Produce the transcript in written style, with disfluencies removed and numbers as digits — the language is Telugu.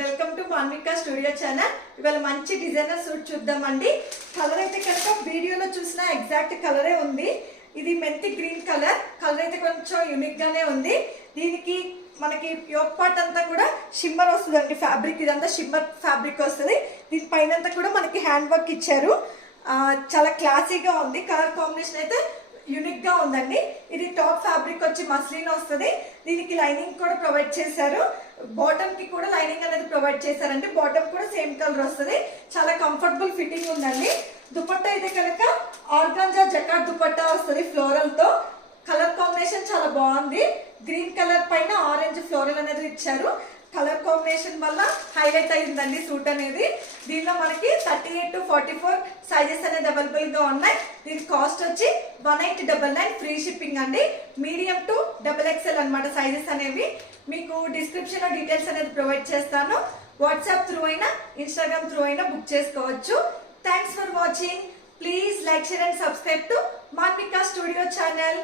Welcome to Manvika studio channel. ఇవాళ మంచి డిజైనర్ సూట్ చూద్దామండి. కలర్ అయితే కనుక వీడియోలో చూసిన ఎగ్జాక్ట్ కలరే ఉంది. ఇది మెంతి గ్రీన్ కలర్ అయితే కొంచెం యూనిక్ గానే ఉంది. దీనికి మనకి యోక్ పార్ట్ అంతా కూడా షిమ్మర్ వస్తుందండి. ఫ్యాబ్రిక్ ఇదంతా షిమ్మర్ ఫ్యాబ్రిక్ వస్తుంది. దీని పైన అంతా కూడా మనకి హ్యాండ్ వర్క్ ఇచ్చారు. చాలా క్లాసీగా ఉంది. కలర్ కాంబినేషన్ అయితే యూనిక్ గా ఉందండి. ఇది టాప్ ఫ్యాబ్రిక్ వచ్చి మస్లిన్ వస్తుంది. దీనికి లైనింగ్ కూడా ప్రొవైడ్ చేశారు. బాటమ్ కి కూడా లైనింగ్ అనేది ప్రొవైడ్ చేశారండి. బాటమ్ కూడా సేమ్ కలర్ వస్తుంది. చాలా కంఫర్టబుల్ ఫిట్టింగ్ ఉందండి. దుపట్టా అయితే కనుక ఆర్గాంజా జకాట్ దుపట్టా వస్తుంది ఫ్లోరల్ తో. కలర్ కాంబినేషన్ చాలా బాగుంది. గ్రీన్ కలర్ పైన ఆరెంజ్ ఫ్లోరల్ అనేది ఇచ్చారు. కలర్ కాంబినేషన్ వల్ల హైలైట్ అయిందండి సూట్ అనేది. దీనిలో మనకి 38 to 44 సైజెస్ అనేది అవైలబుల్ గా ఉన్నాయి. దీని కాస్ట్ వచ్చి 1899 ఫ్రీ షిప్పింగ్ అండి. మీడియం టు XXL అన్నమాట సైజెస్ అనేవి. మీకు డిస్క్రిప్షన్ లో డీటెయిల్స్ అనేది ప్రొవైడ్ చేస్తాను. వాట్సాప్ త్రూ అయినా ఇన్స్టాగ్రామ్ త్రూ అయినా బుక్ చేసుకోవచ్చు. Thanks for watching. Please like, share and subscribe to Manvika studio channel.